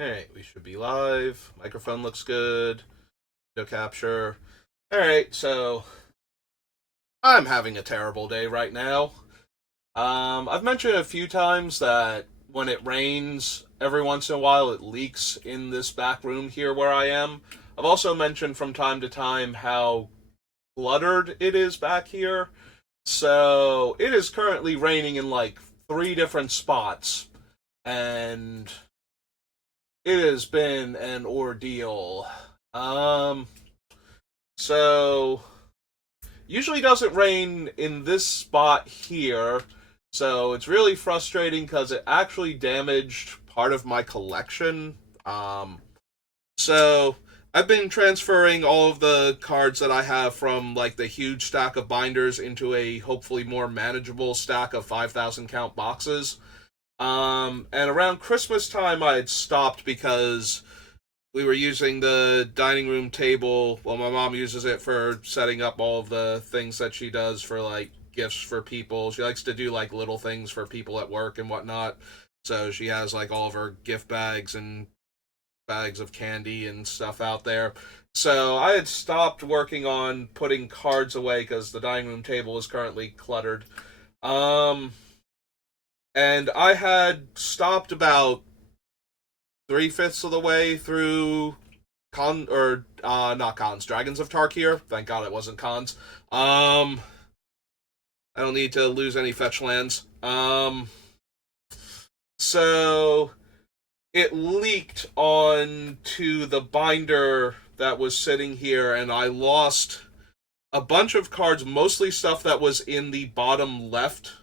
Alright, we should be live. Microphone looks good. Video capture. Alright, so I'm having a terrible day right now. I've mentioned a few times that when it rains, every once in a while it leaks in this back room here where I am. I've also mentioned from time to time how cluttered it is back here. So it is currently raining in like three different spots, and it has been an ordeal. Um, so usually doesn't rain in this spot here, so it's really frustrating because it actually damaged part of my collection. So I've been transferring all of the cards that I have from like the huge stack of binders into a hopefully more manageable stack of 5,000 count boxes. And around Christmas time, I had stopped because we were using the dining room table. Well, my mom uses it for setting up all of the things that she does for like gifts for people. She likes to do like little things for people at work and whatnot. So she has like all of her gift bags and bags of candy and stuff out there. So I had stopped working on putting cards away because the dining room table is currently cluttered. Um, and I had stopped about three-fifths of the way through not cons, Dragons of Tarkir. Thank God it wasn't cons. I don't need to lose any fetch lands. So it leaked onto the binder that was sitting here, and I lost a bunch of cards, mostly stuff that was in the bottom left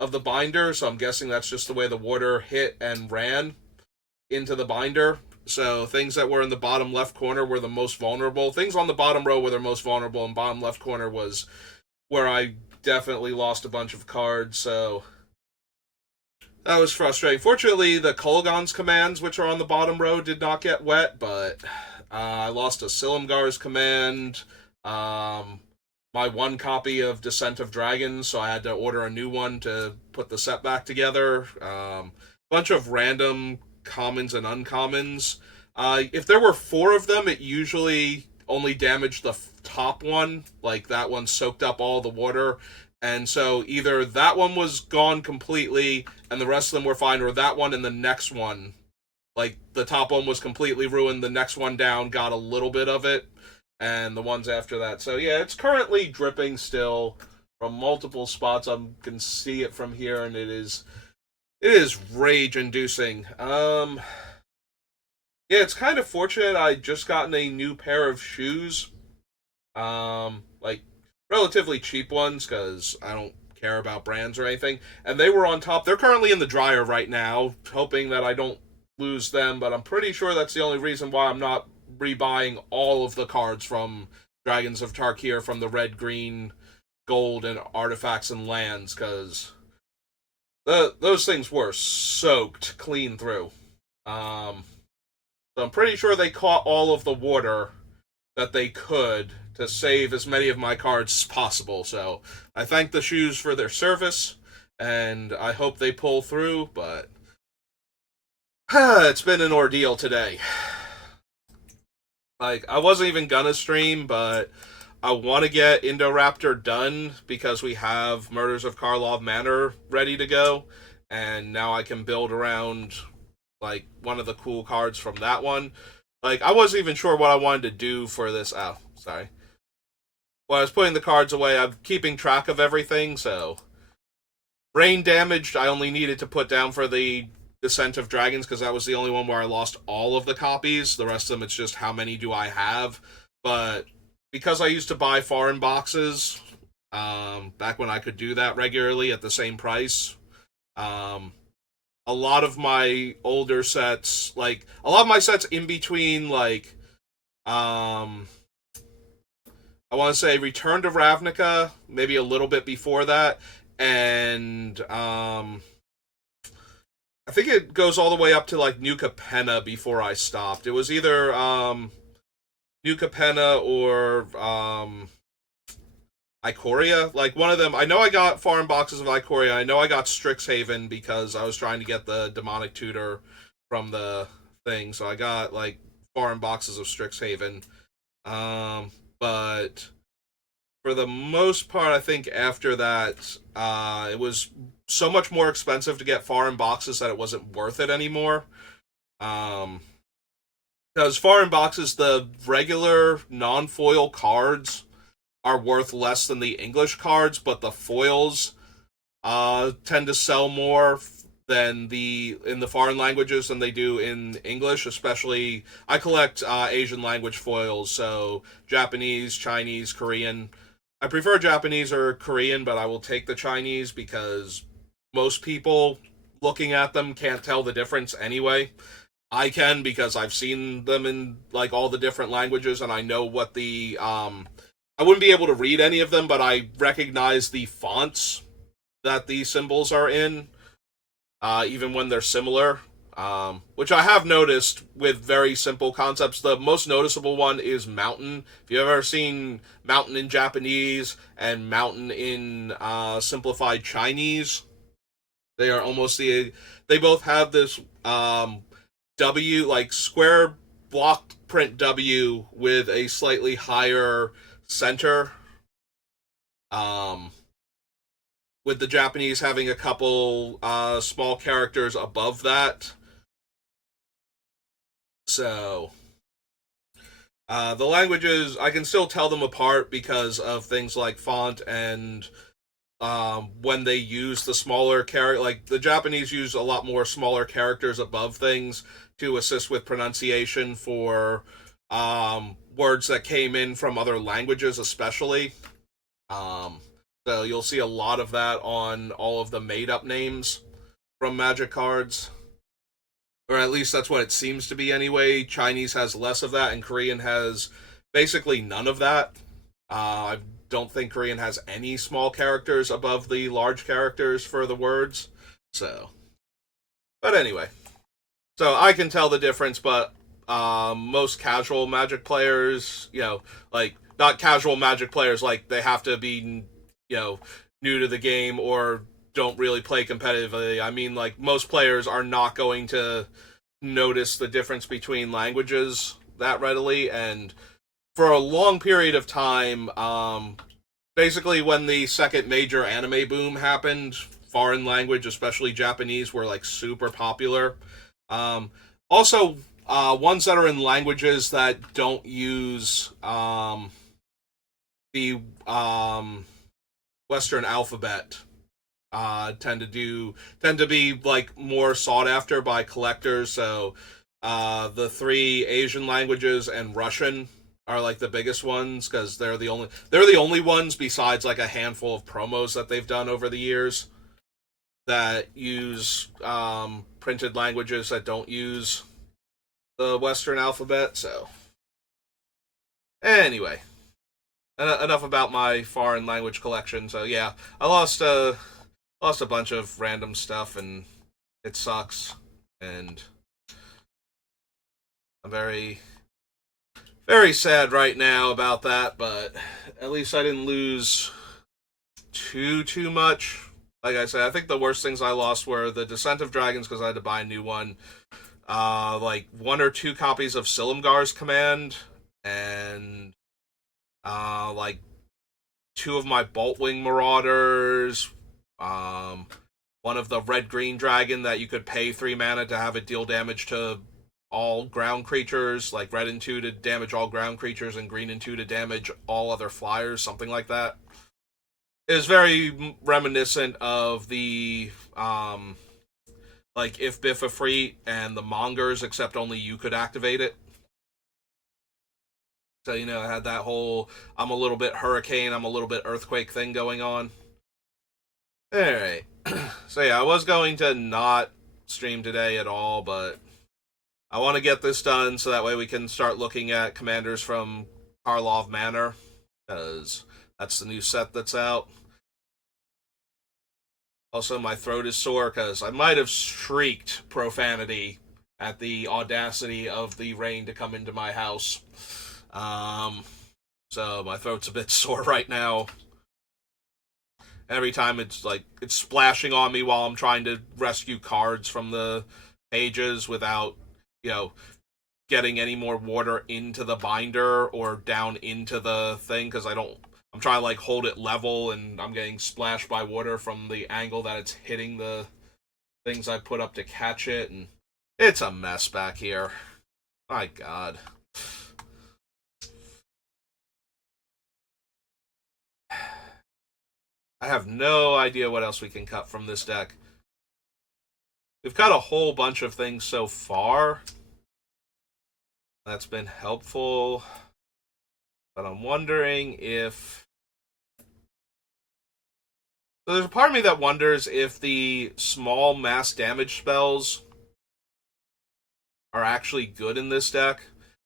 of the binder. So I'm guessing that's just the way the water hit and ran into the binder. So things that were in the bottom left corner were the most vulnerable. Things on the bottom row were the most vulnerable, and bottom left corner was where I definitely lost a bunch of cards. So that was frustrating. Fortunately, the Kolaghan's commands, which are on the bottom row, did not get wet, but I lost a Silumgar's command. My one copy of Descent of Dragons, so I had to order a new one to put the set back together. Bunch of random commons and uncommons. If there were four of them, it usually only damaged the top one. Like that one soaked up all the water. And so either that one was gone completely and the rest of them were fine, or that one and the next one. Like the top one was completely ruined, the next one down got a little bit of it, and the ones after that. So yeah, it's currently dripping still from multiple spots. I can see it from here, and it is rage inducing. Yeah, it's kind of fortunate I just gotten a new pair of shoes. Like relatively cheap ones because I don't care about brands or anything. And they were on top. They're currently in the dryer right now, hoping that I don't lose them. But I'm pretty sure that's the only reason why I'm not rebuying all of the cards from Dragons of Tarkir from the red, green, gold, and artifacts and lands because those things were soaked clean through. Um, so I'm pretty sure they caught all of the water that they could to save as many of my cards as possible. So I thank the shoes for their service, and I hope they pull through, but it's been an ordeal today. Like, I wasn't even gonna stream, but I want to get Indoraptor done because we have Murders of Karlov Manor ready to go, and now I can build around like one of the cool cards from that one. Like, I wasn't even sure what I wanted to do for this. Oh, sorry. When I was putting the cards away, I'm keeping track of everything, so. Rain damaged, I only needed to put down for the Descent of Dragons because that was the only one where I lost all of the copies. The rest of them, it's just how many do I have. But because I used to buy foreign boxes, back when I could do that regularly at the same price, um, a lot of my older sets, like a lot of my sets in between, like I want to say Return to Ravnica, maybe a little bit before that, and I think it goes all the way up to like New Capenna before I stopped. It was either New Capenna or Ikoria, like one of them. I know I got foreign boxes of Ikoria. I know I got Strixhaven because I was trying to get the demonic tutor from the thing, so I got like foreign boxes of Strixhaven. But for the most part, I think after that, it was so much more expensive to get foreign boxes that it wasn't worth it anymore. Um, because foreign boxes, the regular non-foil cards are worth less than the English cards, but the foils tend to sell more than in the foreign languages than they do in English. Especially, I collect Asian language foils, so Japanese, Chinese, Korean. I prefer Japanese or Korean, but I will take the Chinese because most people looking at them can't tell the difference anyway. I can because I've seen them in like all the different languages, and I know what the I wouldn't be able to read any of them, but I recognize the fonts that these symbols are in, even when they're similar. Which I have noticed with very simple concepts. The most noticeable one is mountain. If you've ever seen mountain in Japanese and mountain in simplified Chinese, they are almost the. They both have this W, like square block print W with a slightly higher center. Um, with the Japanese having a couple small characters above that. So the languages, I can still tell them apart because of things like font and when they use the smaller character. Like the Japanese use a lot more smaller characters above things to assist with pronunciation for words that came in from other languages, especially. Um, so you'll see a lot of that on all of the made-up names from Magic cards, or at least that's what it seems to be anyway. Chinese has less of that, and Korean has basically none of that. I don't think Korean has any small characters above the large characters for the words. So, but anyway, so I can tell the difference, but most casual Magic players, like not casual Magic players, like they have to be, new to the game or don't really play competitively. I mean, like most players are not going to notice the difference between languages that readily, and for a long period of time, basically when the second major anime boom happened, foreign language, especially Japanese, were like super popular. Also, ones that are in languages that don't use the Western alphabet tend to be like more sought after by collectors. So the three Asian languages and Russian are like the biggest ones because they're the only ones besides like a handful of promos that they've done over the years that use printed languages that don't use the Western alphabet. So anyway, enough about my foreign language collection. So yeah, I lost a bunch of random stuff, and it sucks. And I'm very, very sad right now about that. But at least I didn't lose too much. Like I said, I think the worst things I lost were the Descent of Dragons because I had to buy a new one. Like one or two copies of Silumgar's Command, and like two of my Boltwing Marauders. One of the red green dragon that you could pay 3 mana to have it deal damage to all ground creatures, like red and 2 to damage all ground creatures and green and 2 to damage all other flyers, something like that. It is very reminiscent of the like if Bifafreet and the Mongers, except only you could activate it. So it had that whole I'm a little bit hurricane, I'm a little bit earthquake thing going on. Alright. So yeah, I was going to not stream today at all, but I want to get this done so that way we can start looking at commanders from Karlov Manor, because that's the new set that's out. Also, my throat is sore because I might have shrieked profanity at the audacity of the rain to come into my house. So my throat's a bit sore right now. Every time it's splashing on me while I'm trying to rescue cards from the pages without, you know, getting any more water into the binder or down into the thing, because I'm trying to like hold it level and I'm getting splashed by water from the angle that it's hitting the things I put up to catch it, and it's a mess back here. My God. I have no idea what else we can cut from this deck. We've cut a whole bunch of things so far. That's been helpful. But I'm wondering if... So there's a part of me that wonders if the small mass damage spells are actually good in this deck.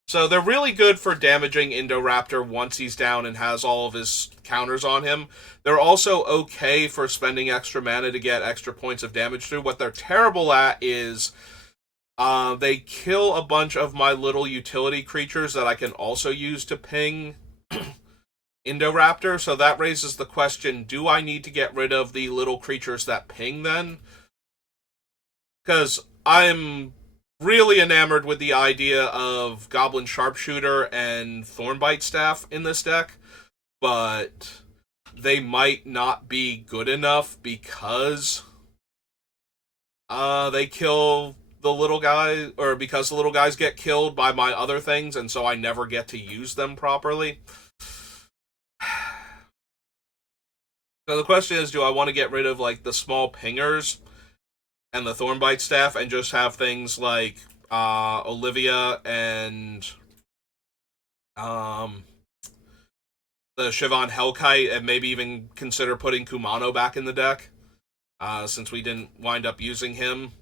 So they're really good for damaging Indoraptor once he's down and has all of his counters on him. They're also okay for spending extra mana to get extra points of damage through. What they're terrible at is they kill a bunch of my little utility creatures that I can also use to ping Indoraptor. So that raises the question, do I need to get rid of the little creatures that ping then? Because I'm really enamored with the idea of Goblin Sharpshooter and Thornbite Staff in this deck, but they might not be good enough because they kill the little guy, or because the little guys get killed by my other things, and so I never get to use them properly. So the question is, do I want to get rid of like the small pingers and the Thornbite Staff and just have things like Olivia and the Siobhan Hellkite, and maybe even consider putting Kumano back in the deck, since we didn't wind up using him.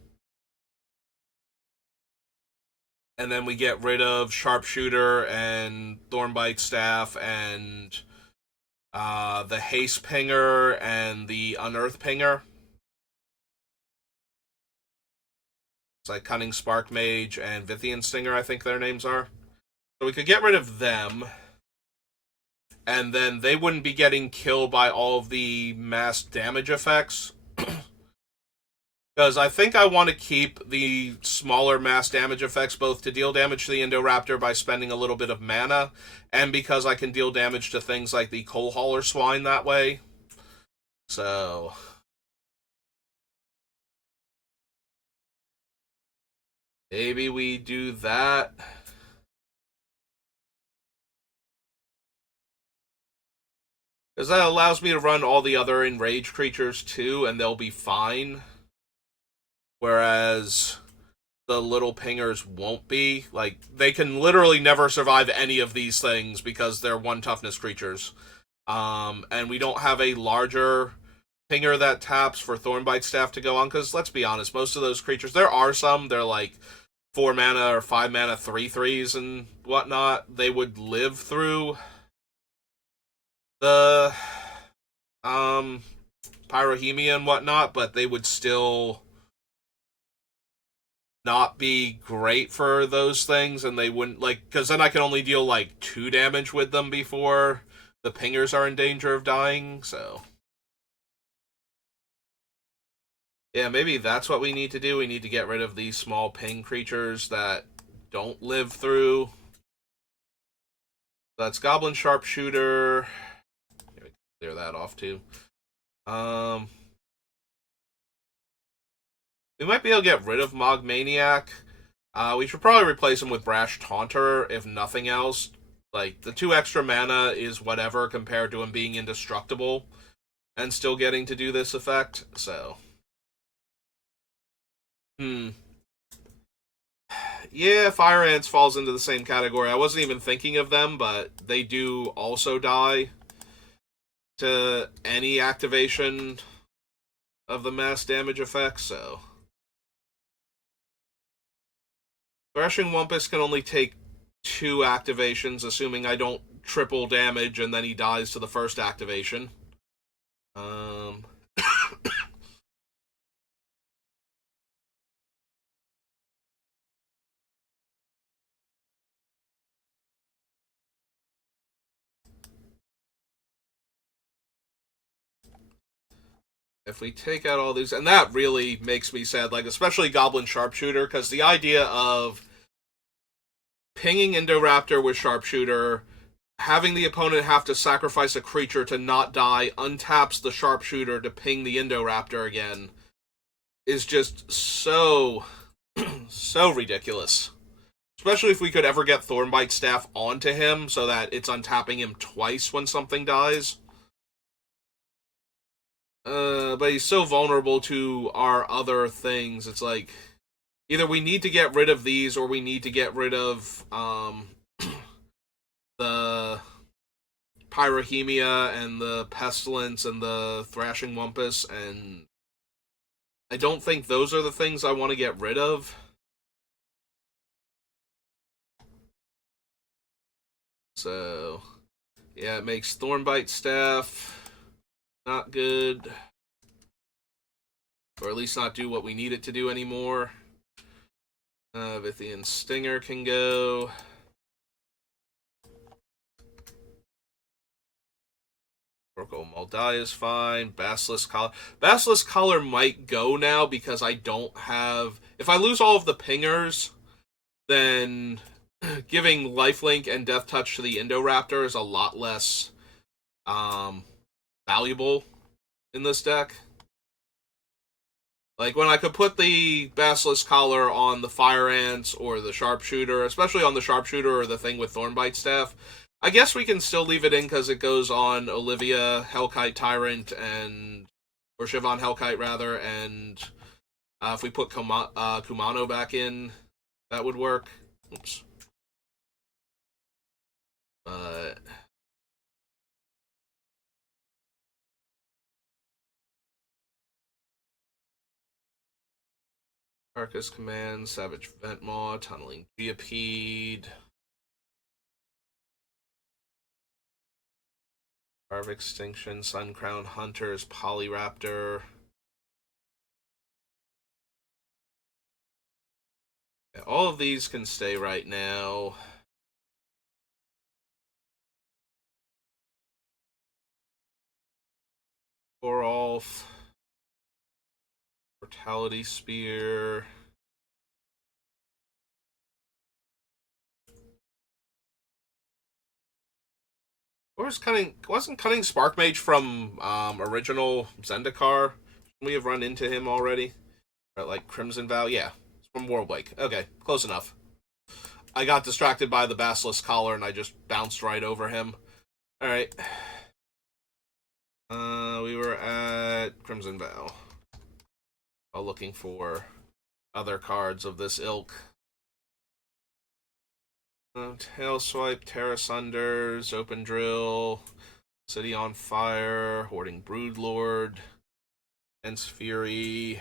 And then we get rid of Sharpshooter and Thornbite Staff and the Haste Pinger and the Unearth Pinger. It's like Cunning Spark Mage and Vithian Stinger, I think their names are. So we could get rid of them, and then they wouldn't be getting killed by all of the mass damage effects. Because I think I want to keep the smaller mass damage effects both to deal damage to the Indoraptor by spending a little bit of mana, and because I can deal damage to things like the Coal Hauler Swine that way. So... maybe we do that. Because that allows me to run all the other enraged creatures too, and they'll be fine. Whereas the little pingers won't be. Like, they can literally never survive any of these things because they're 1 toughness creatures. And we don't have a larger pinger that taps for Thornbite Staff to go on, because let's be honest, most of those creatures, there are some, they're like 4 mana or 5 mana 3/3s and whatnot. They would live through the Pyrohemia and whatnot, but they would still not be great for those things, and they wouldn't, like, because then I can only deal like 2 damage with them before the pingers are in danger of dying. So yeah, maybe that's what we need to do. We need to get rid of these small ping creatures that don't live through. That's Goblin Sharpshooter. Clear that off too. We might be able to get rid of Mogmaniac. We should probably replace him with Brash Taunter, if nothing else. Like, the 2 extra mana is whatever compared to him being indestructible and still getting to do this effect, so... Yeah, Fire Ants falls into the same category. I wasn't even thinking of them, but they do also die to any activation of the mass damage effect, so... Threshing Wumpus can only take 2 activations, assuming I don't triple damage and then he dies to the first activation. If we take out all these, and that really makes me sad, like, especially Goblin Sharpshooter, because the idea of pinging Indoraptor with Sharpshooter, having the opponent have to sacrifice a creature to not die, untaps the Sharpshooter to ping the Indoraptor again, is just so, so ridiculous. Especially if we could ever get Thornbite Staff onto him so that it's untapping him twice when something dies. But he's so vulnerable to our other things. It's like, either we need to get rid of these or we need to get rid of the Pyrohemia and the Pestilence and the Thrashing Wumpus, and I don't think those are the things I want to get rid of. So, yeah, it makes Thornbite Staff not good. Or at least not do what we need it to do anymore. Vithian Stinger can go. Oracle Moldai is fine. Basilisk Collar. Basilisk Collar might go now because I don't have... If I lose all of the pingers, then giving Lifelink and Death Touch to the Indoraptor is a lot less valuable in this deck. Like, when I could put the Basilisk Collar on the Fire Ants or the Sharpshooter, especially on the Sharpshooter or the thing with Thornbite Staff, I guess we can still leave it in because it goes on Olivia, Hellkite Tyrant, and... or Siobhan Hellkite, rather, and if we put Kumano back in, that would work. Oops. But... Carcass Command, Savage Ventmaw, Tunneling Geopede... Carve Extinction, Suncrown Hunters, Polyraptor. Yeah, all of these can stay right now. Gorolf. Mortality Spear. Wasn't Cunning Sparkmage from original Zendikar? We have run into him already. Or like Crimson Vow? Yeah. It's from Warblake. Okay, close enough. I got distracted by the Basilisk Collar and I just bounced right over him. Alright. We were at Crimson Vow. While looking for other cards of this ilk. Tailswipe, Terra Sunders, Open Drill, City on Fire, Hoarding Broodlord, Hence Fury.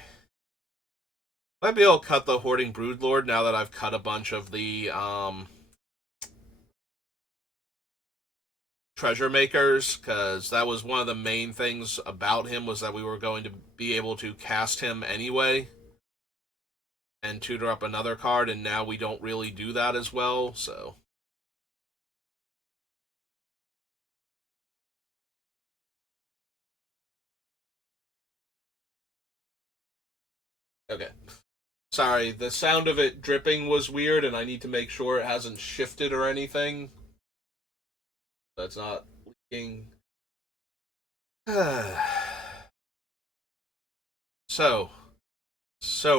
Might be able to cut the Hoarding Broodlord now that I've cut a bunch of the treasure makers, because that was one of the main things about him, was that we were going to be able to cast him anyway and tutor up another card, and now we don't really do that as well, so... Okay. Sorry, the sound of it dripping was weird, and I need to make sure it hasn't shifted or anything. That's not leaking. So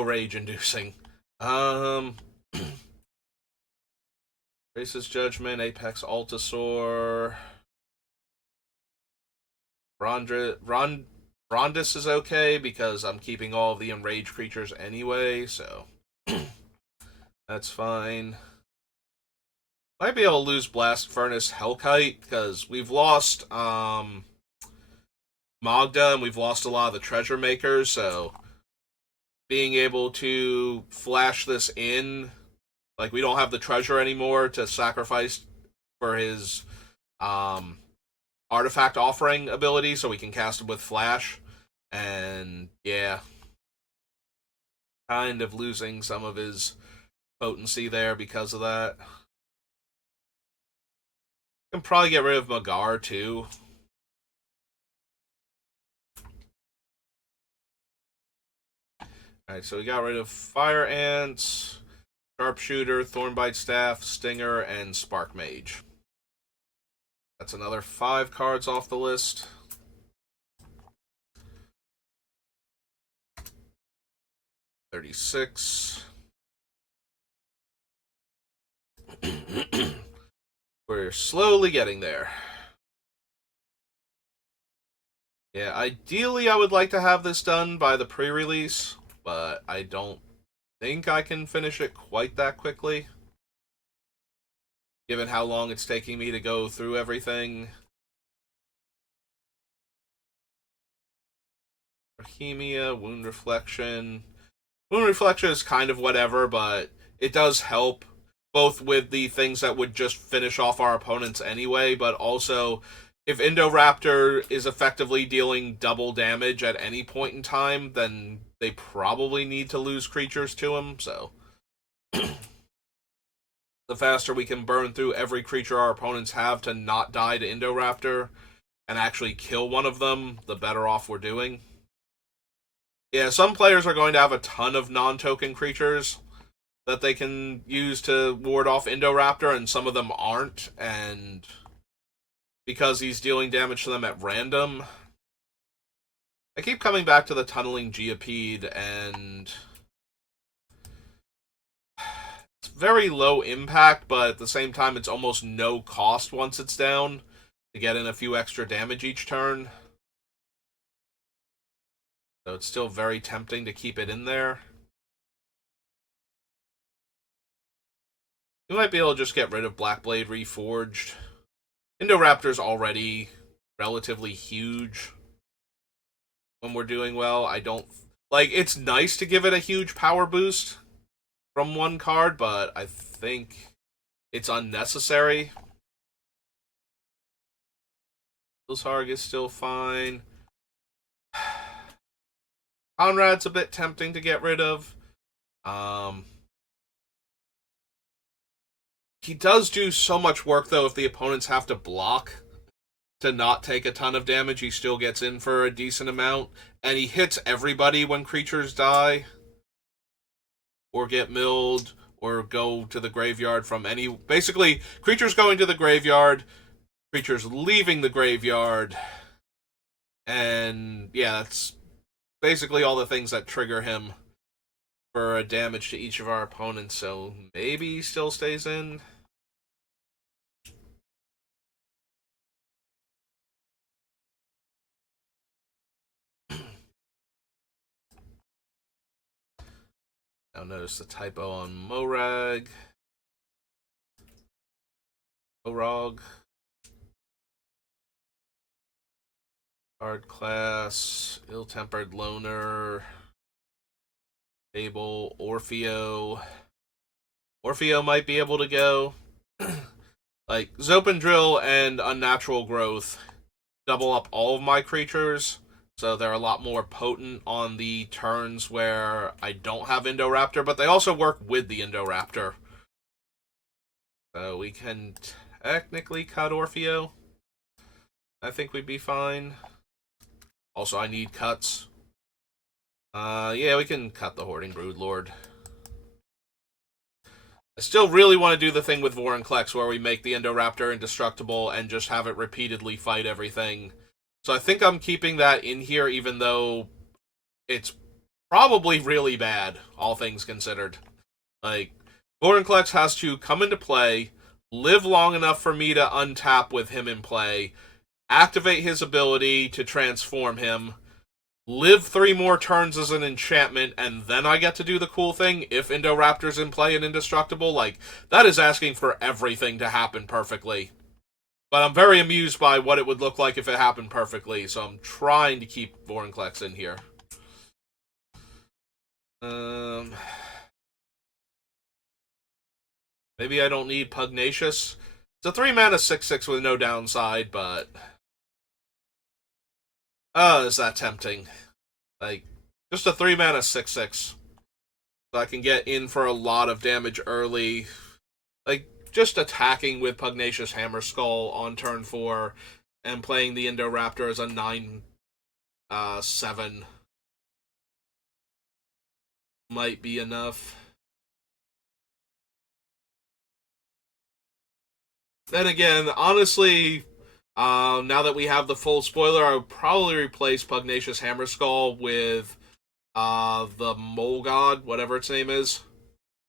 rage-inducing. Racist Judgment, Apex Altasaur. Rondis is okay because I'm keeping all of the enraged creatures anyway, so that's fine. Might be able to lose Blast Furnace Hellkite because we've lost Magda and we've lost a lot of the treasure makers, so being able to flash this in, like, we don't have the treasure anymore to sacrifice for his artifact offering ability, so we can cast him with flash, and yeah, kind of losing some of his potency there because of that. Can probably get rid of Magar too. Alright, so we got rid of Fire Ants. Sharpshooter, Thornbite Staff, Stinger, and Spark Mage. That's another 5 cards off the list. $36. We're slowly getting there. Yeah, ideally I would like to have this done by the pre-release, but I don't think I can finish it quite that quickly, given how long it's taking me to go through everything. Bohemia, Wound Reflection. Wound Reflection is kind of whatever, but it does help, both with the things that would just finish off our opponents anyway, but also if Indoraptor is effectively dealing double damage at any point in time, then they probably need to lose creatures to him, so the faster we can burn through every creature our opponents have to not die to Indoraptor and actually kill one of them, the better off we're doing. Yeah, some players are going to have a ton of non-token creatures that they can use to ward off Indoraptor, and some of them aren't, and because he's dealing damage to them at random. I keep coming back to the Tunneling Geopede, and it's very low impact, but at the same time it's almost no cost once it's down to get in a few extra damage each turn. So it's still very tempting to keep it in there. You might be able to just get rid of Blackblade Reforged. Indoraptor's already relatively huge when we're doing well. I don't... Like, it's nice to give it a huge power boost from one card, but I think it's unnecessary. Ilsharg is still fine. Conrad's a bit tempting to get rid of. He does do so much work, though, if the opponents have to block to not take a ton of damage. He still gets in for a decent amount, and he hits everybody when creatures die or get milled or go to the graveyard from any... Basically, creatures going to the graveyard, creatures leaving the graveyard, and yeah, that's basically all the things that trigger him for a damage to each of our opponents, so maybe he still stays in. Now notice the typo on Morag. Morag. Card class. Ill-Tempered Loner. Fable. Orfeo. Orfeo might be able to go. Like, Zopandrill and Unnatural Growth double up all of my creatures, so they're a lot more potent on the turns where I don't have Indoraptor, but they also work with the Indoraptor. So we can technically cut Orfeo. I think we'd be fine. Also, I need cuts. Yeah, we can cut the Hoarding Broodlord. I still really want to do the thing with Vorinclex where we make the Indoraptor indestructible and just have it repeatedly fight everything. So I think I'm keeping that in here, even though it's probably really bad, all things considered. Like, Vorinclex has to come into play, live long enough for me to untap with him in play, activate his ability to transform him, live 3 more turns as an enchantment, and then I get to do the cool thing if Indoraptor's in play and indestructible. Like, that is asking for everything to happen perfectly. But I'm very amused by what it would look like if it happened perfectly, so I'm trying to keep Vorinclex in here. Maybe I don't need Pugnacious. It's a 3-mana 6/6 with no downside, but... is that tempting? Like, just a 3-mana 6/6. So I can get in for a lot of damage early. Like, just attacking with Pugnacious Hammerskull on turn 4 and playing the Indoraptor as a 9/7 might be enough. Then again, honestly, now that we have the full spoiler, I would probably replace Pugnacious Hammerskull with the Mole God, whatever its name is.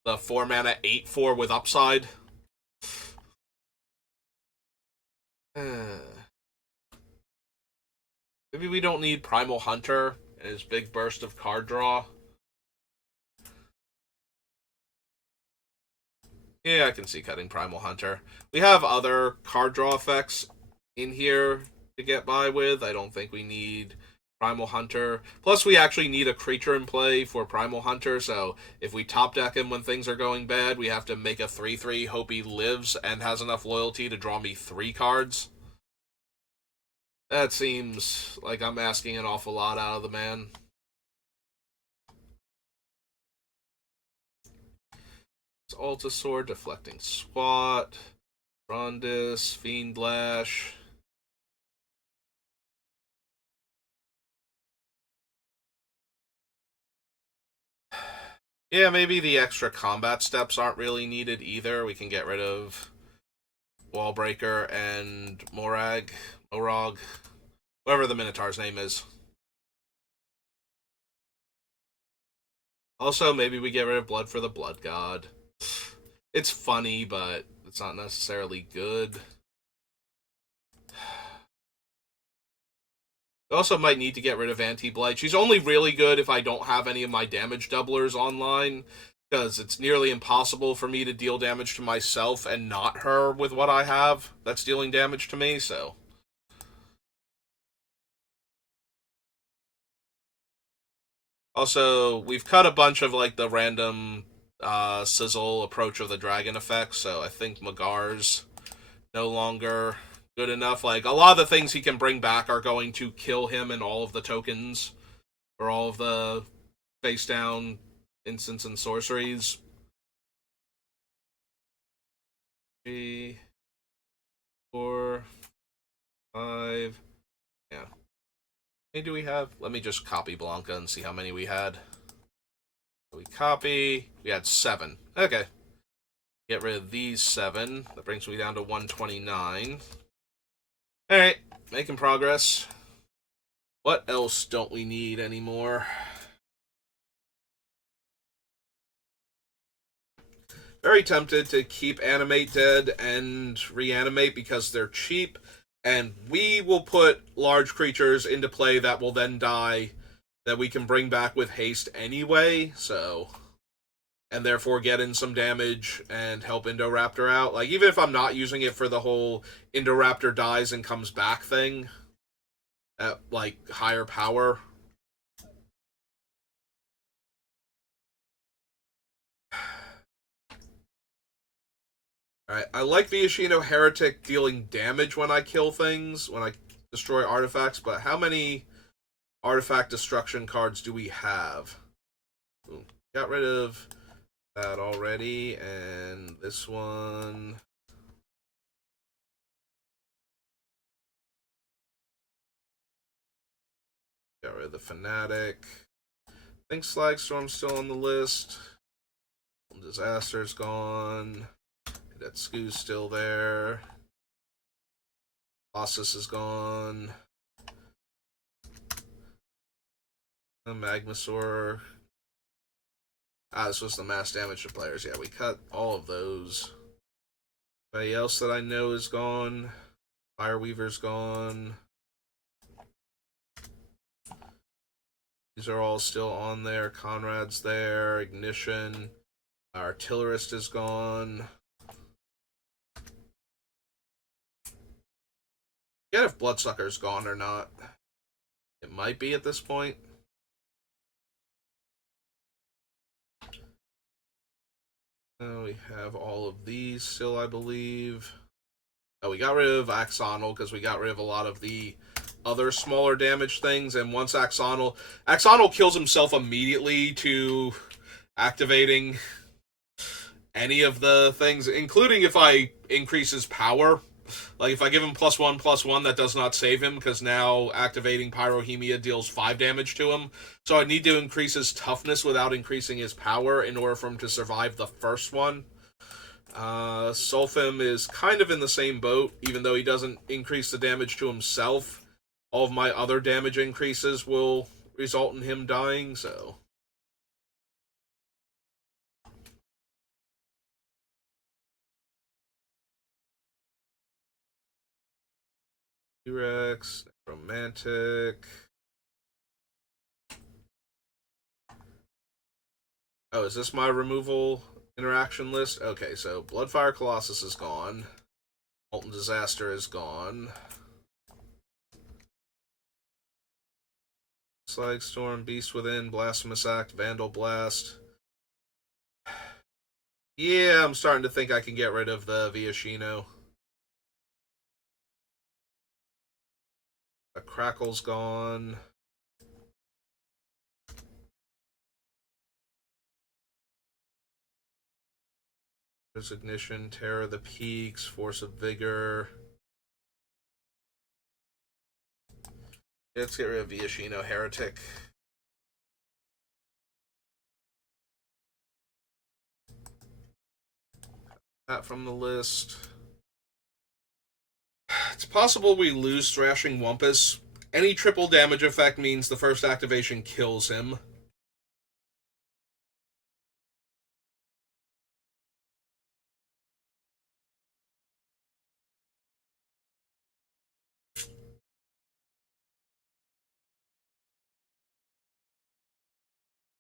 The 4 mana 8/4 with upside. Maybe we don't need Primal Hunter and his big burst of card draw. Yeah, I can see cutting Primal Hunter. We have other card draw effects in here to get by with. I don't think we need Primal Hunter. Plus, we actually need a creature in play for Primal Hunter, so if we top deck him when things are going bad, we have to make a 3/3, hope he lives and has enough loyalty to draw me 3 cards. That seems like I'm asking an awful lot out of the man. It's Altasaur, Deflecting Swat, Rondis, Fiendlash. Yeah, maybe the extra combat steps aren't really needed either. We can get rid of Wallbreaker and Morag, whatever the Minotaur's name is. Also, maybe we get rid of Blood for the Blood God. It's funny, but it's not necessarily good. We also might need to get rid of Anti-Blight. She's only really good if I don't have any of my damage doublers online, because it's nearly impossible for me to deal damage to myself and not her with what I have that's dealing damage to me, so. Also, we've cut a bunch of, like, the random sizzle approach of the dragon effects, so I think Magar's no longer good enough. Like, a lot of the things he can bring back are going to kill him and all of the tokens, or all of the face down instants and sorceries. 3, 4, 5. Yeah. How many do we have? Let me just copy Blanca and see how many we had. We copy. We had 7. Okay. Get rid of these 7. That brings me down to 129. Alright. Making progress. What else don't we need anymore? Very tempted to keep Animate Dead and Reanimate because they're cheap, and we will put large creatures into play that will then die that we can bring back with haste anyway, so. And therefore get in some damage and help Indoraptor out. Like, even if I'm not using it for the whole Indoraptor dies and comes back thing at, like, higher power. Alright, I like Viashino Heretic dealing damage when I kill things, when I destroy artifacts, but how many artifact destruction cards do we have? Ooh, got rid of that already, and this one. Got rid of the Fanatic. I think Slagstorm's still on the list. Disaster's gone. That Skoo's still there. Colossus is gone. The Magmasaur. This was the mass damage to players. Yeah, we cut all of those. Anybody else that I know is gone? Fireweaver's gone. These are all still on there. Conrad's there. Ignition. Artillerist is gone. Forget if Bloodsucker's gone or not. It might be at this point. We have all of these still, I believe. We got rid of Axonal because we got rid of a lot of the other smaller damage things. And once Axonal kills himself immediately to activating any of the things, including if I increase his power. Like, if I give him +1/+1, that does not save him, because now activating Pyrohemia deals 5 damage to him. So I need to increase his toughness without increasing his power in order for him to survive the first one. Sulfim is kind of in the same boat, even though he doesn't increase the damage to himself. All of my other damage increases will result in him dying, so. T-Rex, Romantic. Oh, is this my removal interaction list? Okay, so Bloodfire Colossus is gone. Molten Disaster is gone. Slag Storm, Beast Within, Blasphemous Act, Vandal Blast. Yeah, I'm starting to think I can get rid of the Viashino. The Crackle's gone. Resignation, Terror of the Peaks, Force of Vigor. Let's get rid of Viashino, Heretic. That from the list. It's possible we lose Thrashing Wumpus. Any triple damage effect means the first activation kills him.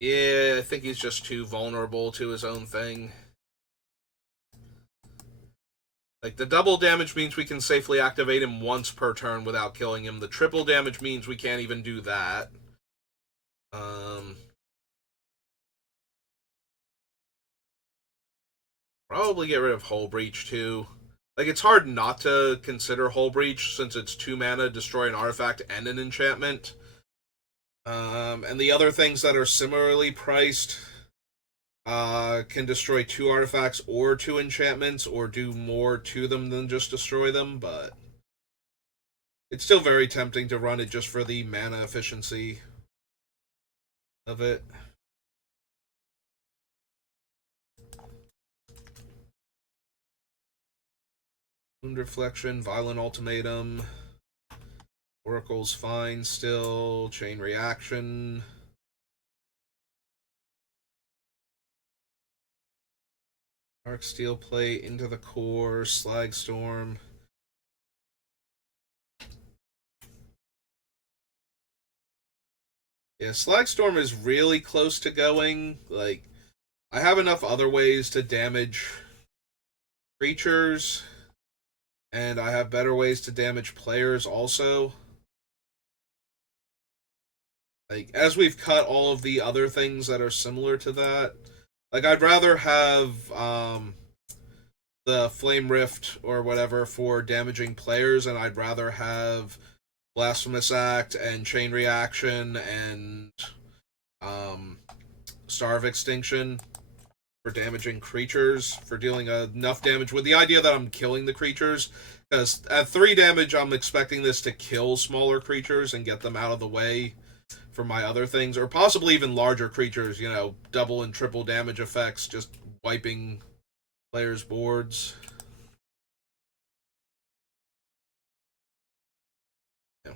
Yeah, I think he's just too vulnerable to his own thing. Like, the double damage means we can safely activate him once per turn without killing him. The triple damage means we can't even do that. Probably get rid of Hull Breach, too. Like, it's hard not to consider Hull Breach, since it's 2 mana, destroy an artifact and an enchantment. And the other things that are similarly priced can destroy 2 artifacts or 2 enchantments, or do more to them than just destroy them, but it's still very tempting to run it just for the mana efficiency of it. Wound Reflection, Violent Ultimatum, Oracle's fine still, Chain Reaction. Dark Steel Plate, Into the Core, Slag Storm. Yeah, Slag Storm is really close to going. Like, I have enough other ways to damage creatures, and I have better ways to damage players also. Like, as we've cut all of the other things that are similar to that, like, I'd rather have the Flame Rift or whatever for damaging players, and I'd rather have Blasphemous Act and Chain Reaction and Star of Extinction for damaging creatures, for dealing enough damage with the idea that I'm killing the creatures. Because at 3 damage, I'm expecting this to kill smaller creatures and get them out of the way for my other things, or possibly even larger creatures, double and triple damage effects, just wiping players' boards. Yeah.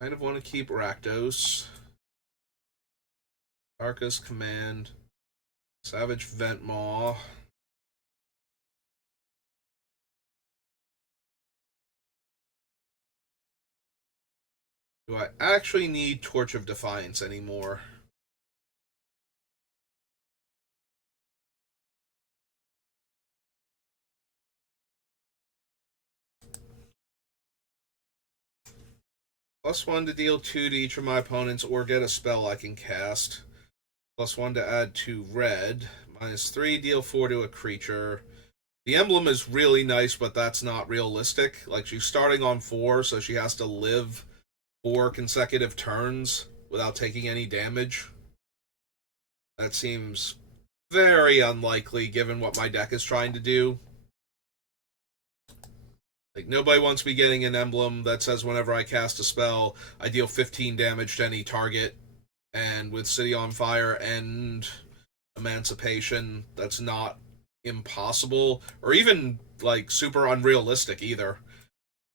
Kind of want to keep Rakdos. Arca's Command. Savage Ventmaw. Do I actually need Torch of Defiance anymore? +1 to deal 2 to each of my opponents or get a spell I can cast. +1 to add 2 red. -3, deal 4 to a creature. The emblem is really nice, but that's not realistic. Like, she's starting on 4, so she has to live 4 consecutive turns without taking any damage. That seems very unlikely given what my deck is trying to do. Like, nobody wants me getting an emblem that says whenever I cast a spell, I deal 15 damage to any target. And with City on Fire and Emancipation, that's not impossible, or even, like, super unrealistic either.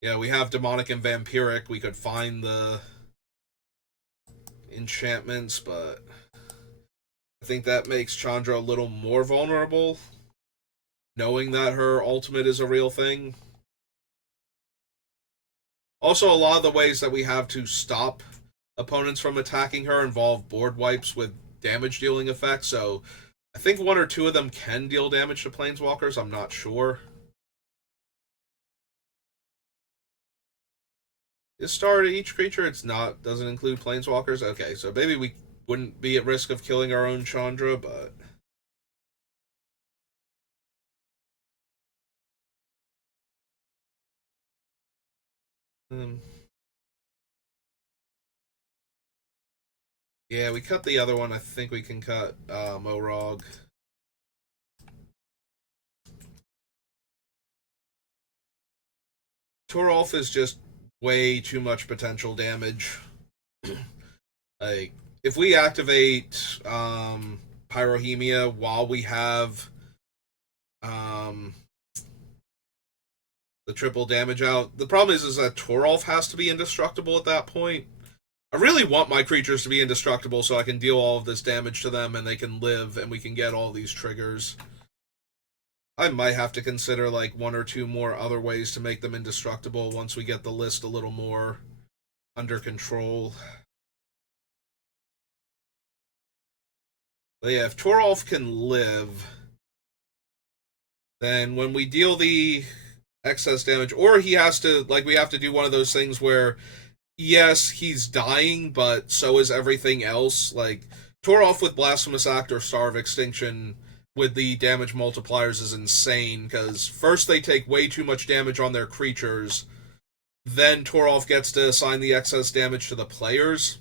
Yeah, we have Demonic and Vampiric. We could find the enchantments, but I think that makes Chandra a little more vulnerable, knowing that her ultimate is a real thing. Also, a lot of the ways that we have to stop opponents from attacking her involve board wipes with damage dealing effects, so I think one or two of them can deal damage to planeswalkers. I'm not sure. Is star to each creature? It's not. Doesn't include planeswalkers. Okay, so maybe we wouldn't be at risk of killing our own Chandra, but um, yeah, we cut the other one. I think we can cut Morog. Torolf is just way too much potential damage. Like, if we activate Pyrohemia while we have um, the triple damage out, the problem is that Torolf has to be indestructible at that point. I really want my creatures to be indestructible so I can deal all of this damage to them and they can live and we can get all these triggers. I might have to consider like one or two more other ways to make them indestructible once we get the list a little more under control. But yeah, if Torolf can live, then when we deal the excess damage, or he has to, like, we have to do one of those things where, yes, he's dying, but so is everything else. Like, Torolf with Blasphemous Act or Star of Extinction with the damage multipliers is insane, because first they take way too much damage on their creatures, then Torolf gets to assign the excess damage to the players,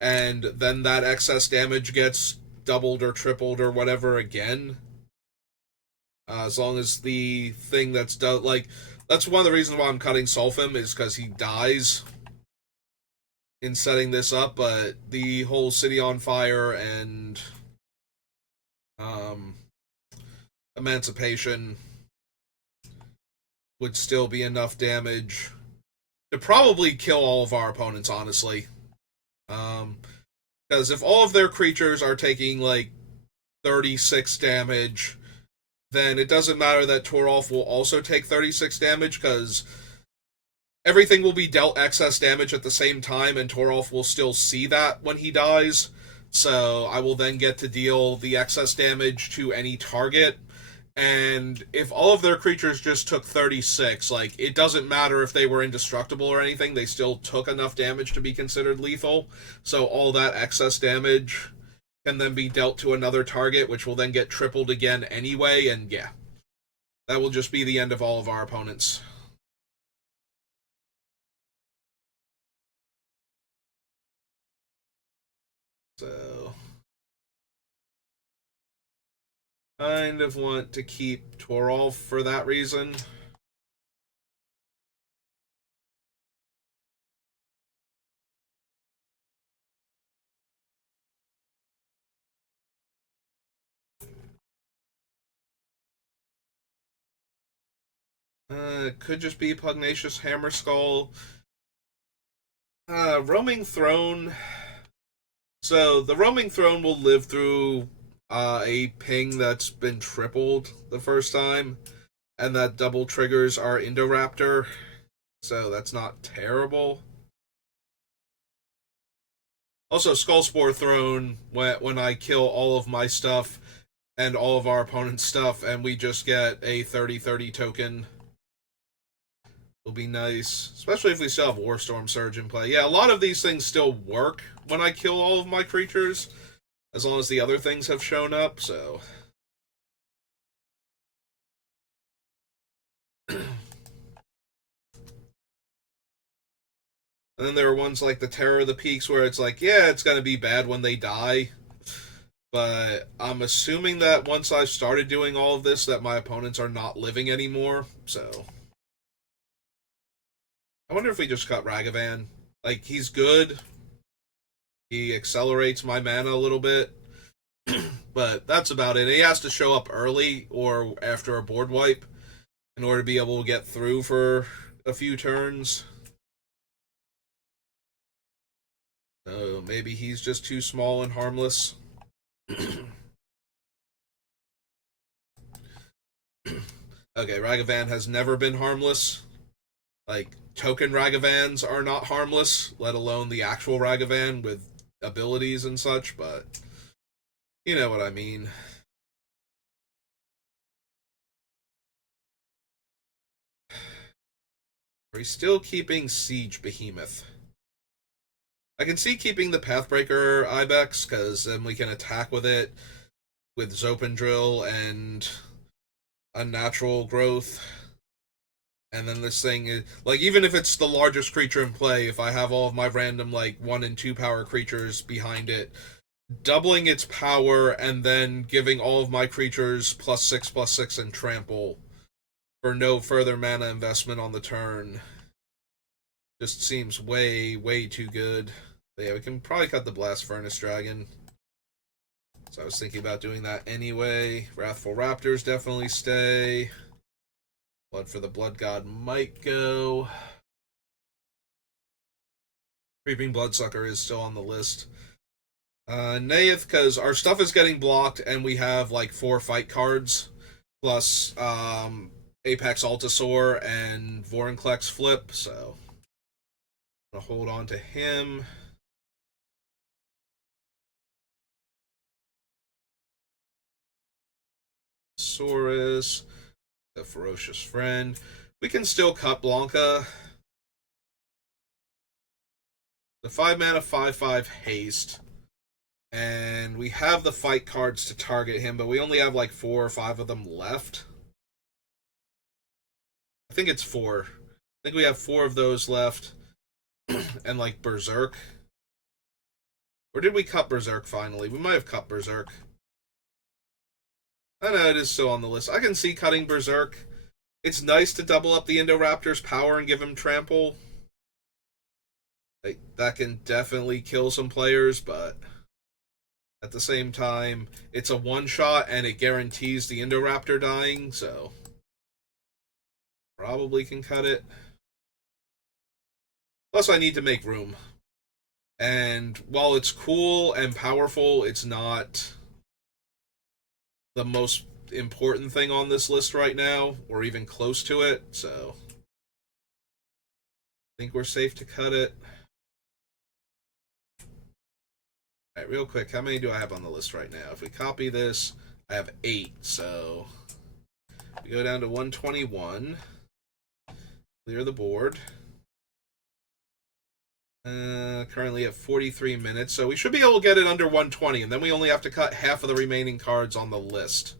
and then that excess damage gets doubled or tripled or whatever again. As long as the thing that's done, like, that's one of the reasons why I'm cutting Sulfim, is because he dies in setting this up, but the whole City on Fire and um, Emancipation would still be enough damage to probably kill all of our opponents, honestly. Because if all of their creatures are taking, like, 36 damage, then it doesn't matter that Torolf will also take 36 damage, because everything will be dealt excess damage at the same time, and Torolf will still see that when he dies. So I will then get to deal the excess damage to any target. And if all of their creatures just took 36, like, it doesn't matter if they were indestructible or anything, they still took enough damage to be considered lethal. So all that excess damage can then be dealt to another target, which will then get tripled again anyway, and yeah. That will just be the end of all of our opponents. So, kind of want to keep Torolf for that reason. It could just be Pugnacious Hammerskull. Roaming Throne. So the Roaming Throne will live through a ping that's been tripled the first time, and that double triggers our Indoraptor. So that's not terrible. Also, Skullspore Throne, when I kill all of my stuff and all of our opponent's stuff, and we just get a 30/30 token, will be nice. Especially if we still have Warstorm Surge in play. Yeah, a lot of these things still work when I kill all of my creatures, as long as the other things have shown up, so... And then there are ones like the Terror of the Peaks where it's like, yeah, it's going to be bad when they die. But I'm assuming that once I've started doing all of this, that my opponents are not living anymore, so... I wonder if we just cut Ragavan. Like, he's good. He accelerates my mana a little bit. But that's about it. He has to show up early or after a board wipe in order to be able to get through for a few turns. So maybe he's just too small and harmless. Okay, Ragavan has never been harmless. Like, token Ragavans are not harmless, let alone the actual Ragavan with abilities and such, but you know what I mean. Are we still keeping Siege Behemoth? I can see keeping the Pathbreaker Ibex, because then we can attack with it with Zopendrill and Unnatural Growth. And then this thing is like, even if it's the largest creature in play, if I have all of my random like 1 and 2 power creatures behind it, doubling its power and then giving all of my creatures +6/+6 and trample for no further mana investment on the turn just seems way too good. But yeah, we can probably cut the Blast Furnace Dragon. So I was thinking about doing that anyway. Wrathful Raptors definitely stay. Blood for the Blood God might go. Creeping Bloodsucker is still on the list. Neith, because our stuff is getting blocked and we have like 4 fight cards, plus Apex Altasaur and Vorinclex flip, so I'm going to hold on to him. Saurus, the Ferocious Friend. We can still cut Blanca. The 5 mana 5/5 haste. And we have the fight cards to target him, but we only have like 4 or 5 of them left. I think it's 4. I think we have 4 of those left. And like Berserk. Or did we cut Berserk finally? We might have cut Berserk. I know it is still on the list. I can see cutting Berserk. It's nice to double up the Indoraptor's power and give him trample. Like, that can definitely kill some players, but at the same time, it's a one-shot and it guarantees the Indoraptor dying, so probably can cut it. Plus, I need to make room. And while it's cool and powerful, it's not the most important thing on this list right now, or even close to it, so I think we're safe to cut it. Alright, real quick, how many do I have on the list right now? If we copy this, I have 8, so we go down to 121. Clear the board. Currently at 43 minutes, so we should be able to get it under 120, and then we only have to cut half of the remaining cards on the list.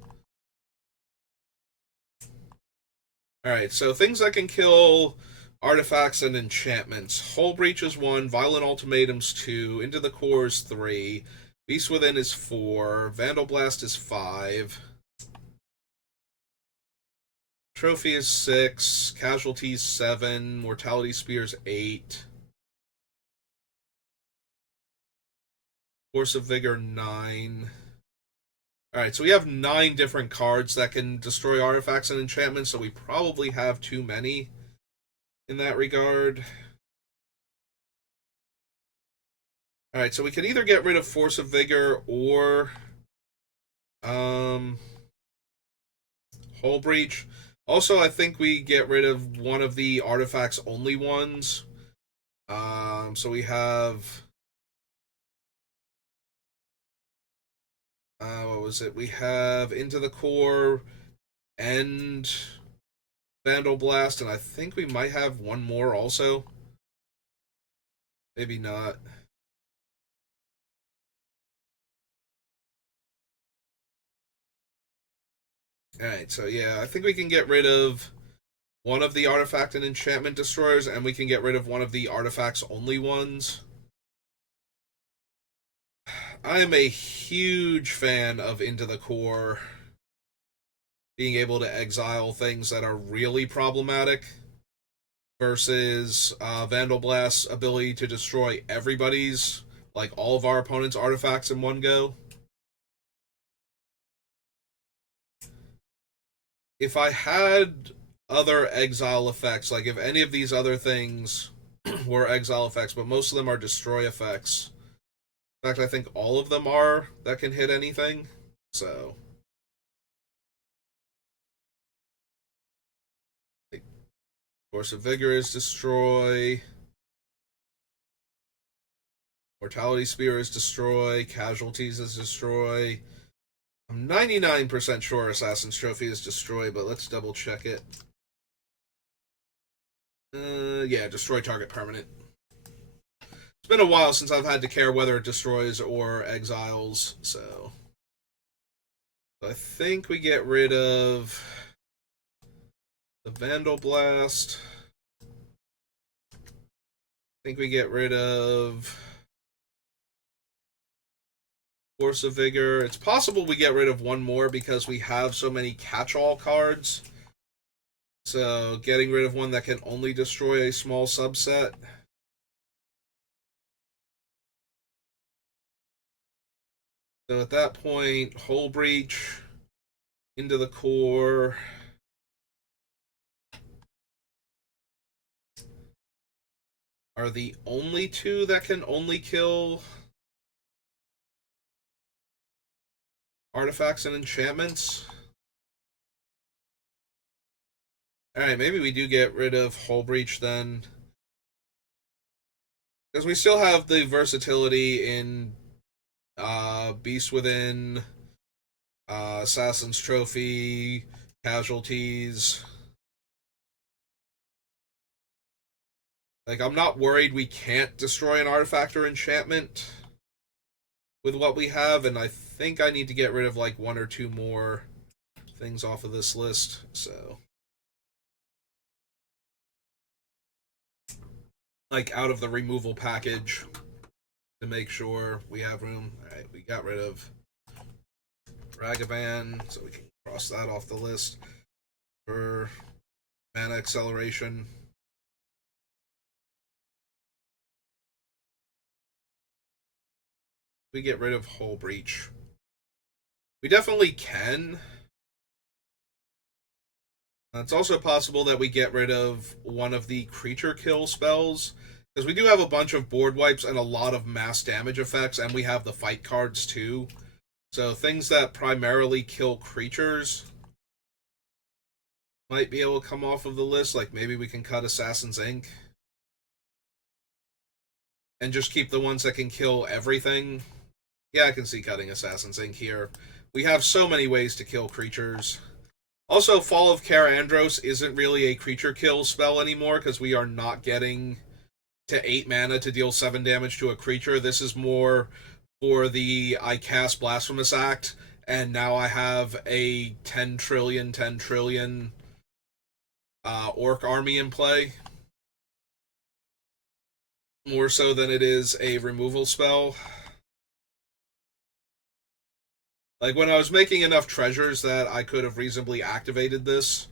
Alright, so things that can kill artifacts and enchantments. Hull Breach is 1, Violent Ultimatums 2, Into the Core is 3, Beast Within is 4, Vandal Blast is 5, Trophy is 6, Casualties 7, Mortality Spears 8, Force of Vigor 9. Alright, so we have 9 different cards that can destroy artifacts and enchantments, so we probably have too many in that regard. Alright, so we can either get rid of Force of Vigor or Hull Breach. Also, I think we get rid of one of the artifacts only ones. So we have what was it? We have Into the Core and Vandal Blast, and I think we might have one more also. Maybe not. Alright, so yeah, I think we can get rid of one of the artifact and enchantment destroyers, and we can get rid of one of the artifacts only ones. I am a huge fan of Into the Core being able to exile things that are really problematic. versus Vandal Blast's ability to destroy everybody's, like all of our opponent's artifacts in one go. If I had other exile effects, like if any of these other things were exile effects, but most of them are destroy effects. In fact, I think all of them are that can hit anything. So, like, Force of Vigor is destroy. Mortality Spear is destroy. Casualties is destroy. I'm 99% sure Assassin's Trophy is destroy, but let's double check it. Yeah, destroy target permanent. It's been a while since I've had to care whether it destroys or exiles, so I think we get rid of the Vandal Blast. I think we get rid of Force of Vigor. It's possible we get rid of one more because we have so many catch-all cards. So getting rid of one that can only destroy a small subset. So at that point, Hull Breach into the core. Are the only two that can only kill artifacts and enchantments. Alright, maybe we do get rid of Hull Breach then. Because we still have the versatility in Beast Within, Assassin's Trophy, Casualties. Like, I'm not worried we can't destroy an artifact or enchantment with what we have, and I think I need to get rid of like one or two more things off of this list, so like out of the removal package to make sure we have room. Alright, we got rid of Ragavan, so we can cross that off the list for mana acceleration. We get rid of Hull Breach. We definitely can. It's also possible that we get rid of one of the creature kill spells, because we do have a bunch of board wipes and a lot of mass damage effects, and we have the fight cards too. So things that primarily kill creatures might be able to come off of the list, like maybe we can cut Assassin's Ink. And just keep the ones that can kill everything. Yeah, I can see cutting Assassin's Ink here. We have so many ways to kill creatures. Also, Fall of Karandros isn't really a creature kill spell anymore, because we are not getting to 8 mana to deal 7 damage to a creature. This is more for the I cast Blasphemous Act, and now I have a 10 trillion orc army in play. More so than it is a removal spell. Like, when I was making enough treasures that I could have reasonably activated this,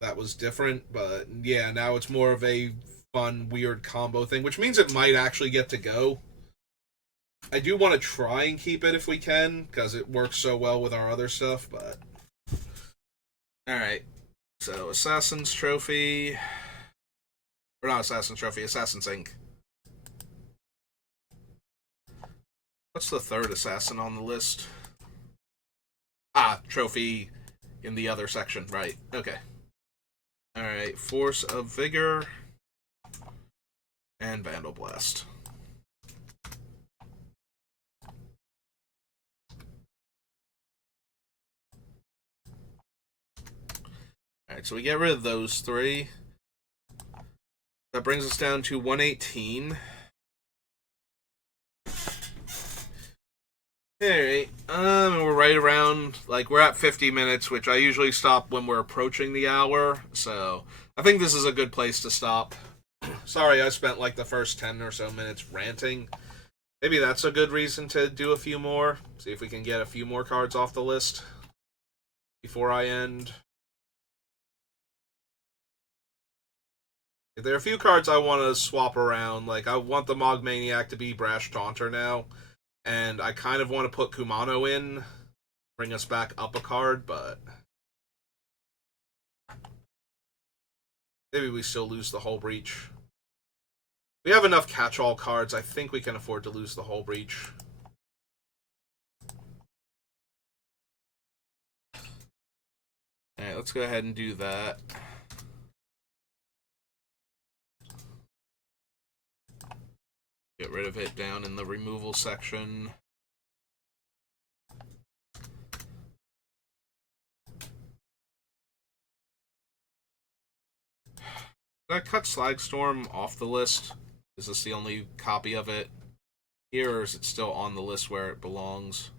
that was different, but yeah, now it's more of a fun, weird combo thing, which means it might actually get to go. I do want to try and keep it if we can, because it works so well with our other stuff, but... Alright, so Assassin's Trophy... Or not Assassin's Trophy, Assassin's Ink. What's the third assassin on the list? Ah, Trophy in the other section, right. Okay. Alright, Force of Vigor and Vandal Blast. Alright, so we get rid of those three. That brings us down to 118. Alright, we're right around, like, we're at 50 minutes, which I usually stop when we're approaching the hour, so I think this is a good place to stop. Sorry, I spent, like, the first 10 or so minutes ranting. Maybe that's a good reason to do a few more. See if we can get a few more cards off the list before I end. There are a few cards I want to swap around. Like, I want the Mogmaniac to be Brash Taunter now, and I kind of want to put Kumano in, bring us back up a card, but maybe we still lose the Hull Breach. We have enough catch-all cards. I think we can afford to lose the Hull Breach. Alright, let's go ahead and do that. Get rid of it down in the removal section. Did I cut Slagstorm off the list? Is this the only copy of it here, or is it still on the list where it belongs?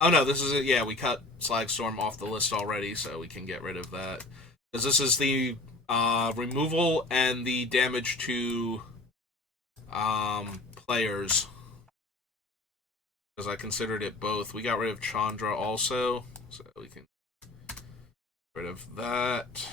Oh no, this is it. Yeah, we cut Slagstorm off the list already, so we can get rid of that. Because this is the removal and the damage to players. Because I considered it both. We got rid of Chandra also, so we can get rid of that.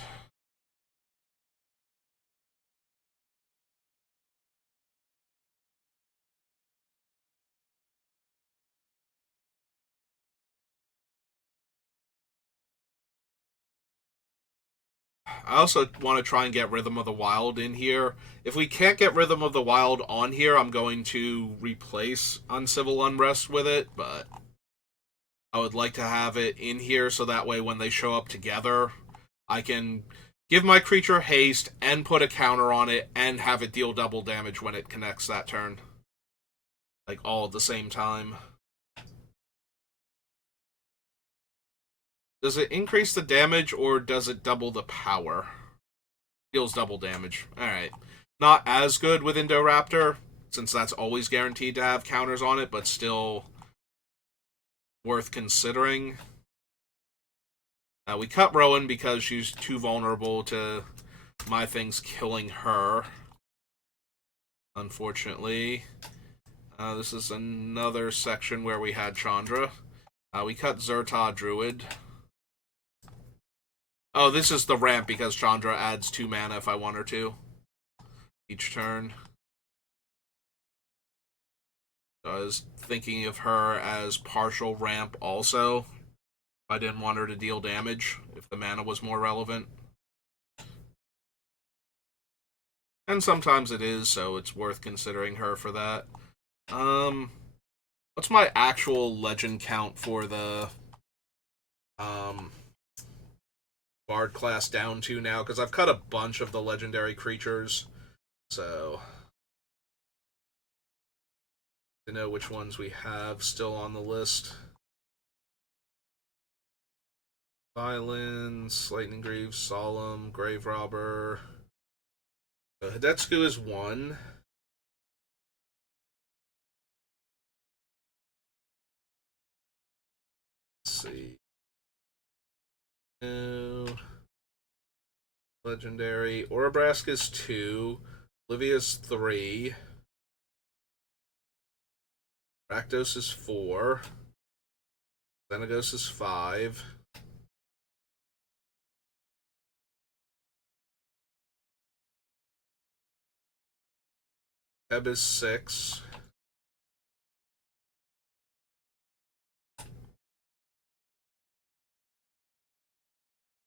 I also want to try and get Rhythm of the Wild in here. If we can't get Rhythm of the Wild on here, I'm going to replace Uncivil Unrest with it, but I would like to have it in here so that way when they show up together, I can give my creature haste and put a counter on it and have it deal double damage when it connects that turn. Like, all at the same time. Does it increase the damage or does it double the power? Deals double damage. Alright. Not as good with Indoraptor, since that's always guaranteed to have counters on it, but still worth considering. We cut Rowan because she's too vulnerable to my things killing her. Unfortunately. This is another section where we had Chandra. We cut Zerta Druid. Oh, this is the ramp because Chandra adds 2 mana if I want her to. Each turn. So I was thinking of her as partial ramp also. I didn't want her to deal damage if the mana was more relevant. And sometimes it is, so it's worth considering her for that. What's my actual legend count for the Bard class down to now? Because I've cut a bunch of the legendary creatures, so to know which ones we have still on the list. Violence, Lightning Greaves, Solemn, Grave Robber. Hidetsugu is 1. Let's see. No. Legendary. Orabrask is 2. Olivia's 3. Rakdos is 4. Xenagos is 5. Ebb is 6.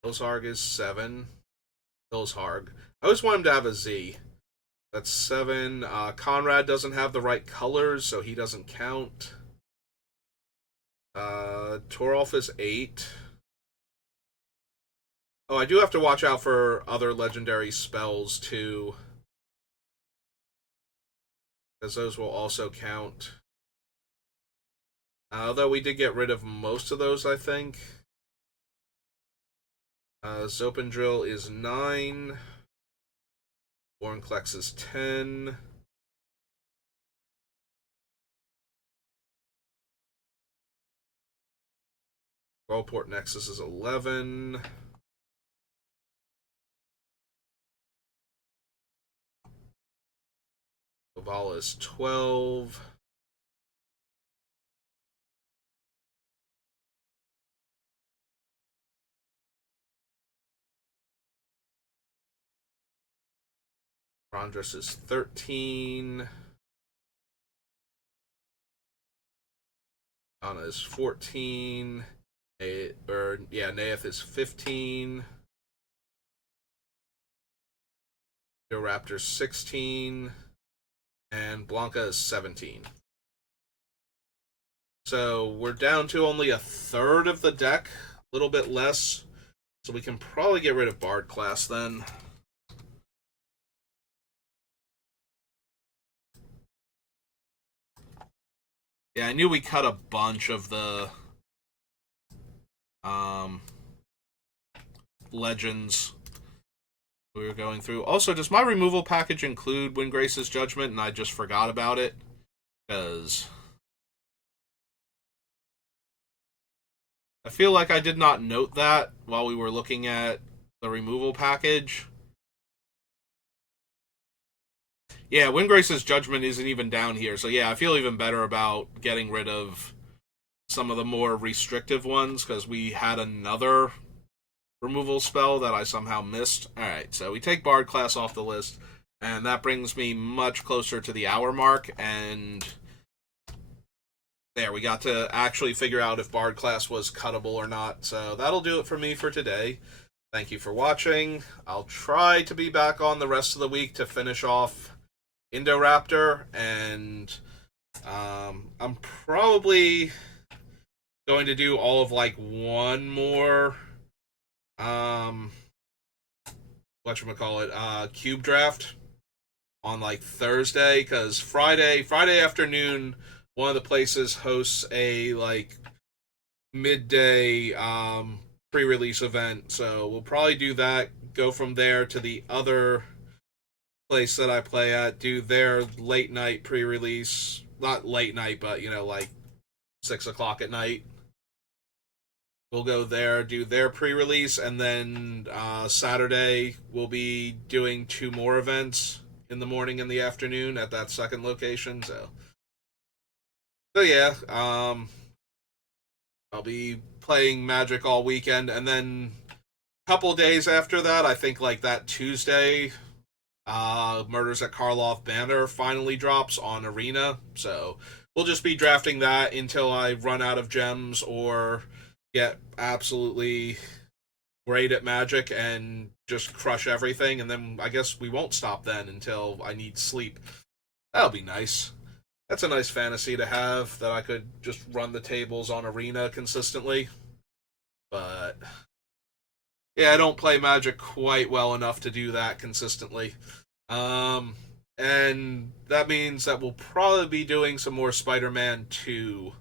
Ilzharg is 7. Ilzharg. I always want him to have a Z. That's 7. Conrad doesn't have the right colors, so he doesn't count. Torolf is 8. Oh, I do have to watch out for other legendary spells, too. Because those will also count. Although we did get rid of most of those, I think. Zopendrill is 9. Vorinclex is 10. Worldport Nexus is 11. Lavala is 12. Rondres is 13. Anna is 14. Naeth is 15. Indoraptor 16. And Blanca is 17. So we're down to only a third of the deck, a little bit less. So we can probably get rid of Bard class then. Yeah, I knew we cut a bunch of the legends we were going through. Also, does my removal package include Windgrace's Judgment and I just forgot about it? Because I feel like I did not note that while we were looking at the removal package. Yeah, Windgrace's Judgment isn't even down here, so yeah, I feel even better about getting rid of some of the more restrictive ones, because we had another removal spell that I somehow missed. Alright, so we take Bard class off the list, and that brings me much closer to the hour mark, and there, we got to actually figure out if Bard class was cuttable or not. So that'll do it for me for today. Thank you for watching. I'll try to be back on the rest of the week to finish off Indoraptor, and I'm probably going to do all of like one more cube draft on like Thursday, because Friday afternoon one of the places hosts a like midday pre-release event, so we'll probably do that, go from there to the other place that I play at, do their late night pre-release, not late night, but like 6 o'clock at night. We'll go there, do their pre-release, and then Saturday we'll be doing 2 more events in the morning and the afternoon at that second location. So yeah, I'll be playing Magic all weekend, and then a couple days after that, I think like that Tuesday, Murders at Karloff banner finally drops on Arena. So we'll just be drafting that until I run out of gems or get absolutely great at Magic and just crush everything, and then I guess we won't stop then until I need sleep. That'll be nice. That's a nice fantasy to have, that I could just run the tables on Arena consistently. But yeah, I don't play Magic quite well enough to do that consistently. And that means that we'll probably be doing some more Spider-Man 2.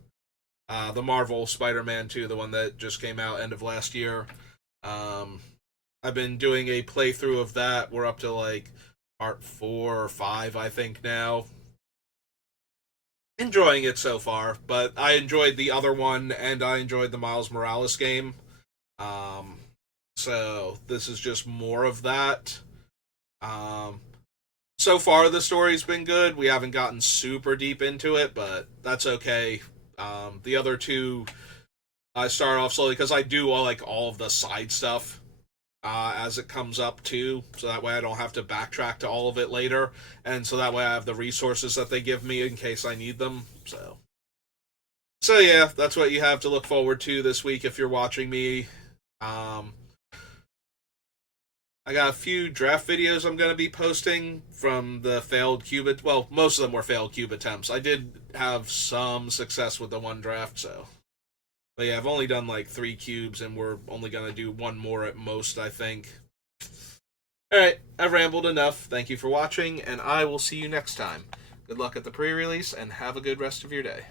The Marvel Spider-Man 2, the one that just came out end of last year. I've been doing a playthrough of that. We're up to like part 4 or 5, I think, now. Enjoying it so far, but I enjoyed the other one, and I enjoyed the Miles Morales game. So this is just more of that. So far the story's been good. We haven't gotten super deep into it, but that's okay. The other 2, I start off slowly because I do all of the side stuff as it comes up too, so that way I don't have to backtrack to all of it later, and so that way I have the resources that they give me in case I need them. So yeah, that's what you have to look forward to this week if you're watching me. I got a few draft videos I'm going to be posting from the failed cube. Well, most of them were failed cube attempts. I did have some success with the one draft, so. But yeah, I've only done like 3 cubes, and we're only going to do 1 more at most, I think. Alright, I've rambled enough. Thank you for watching, and I will see you next time. Good luck at the pre-release, and have a good rest of your day.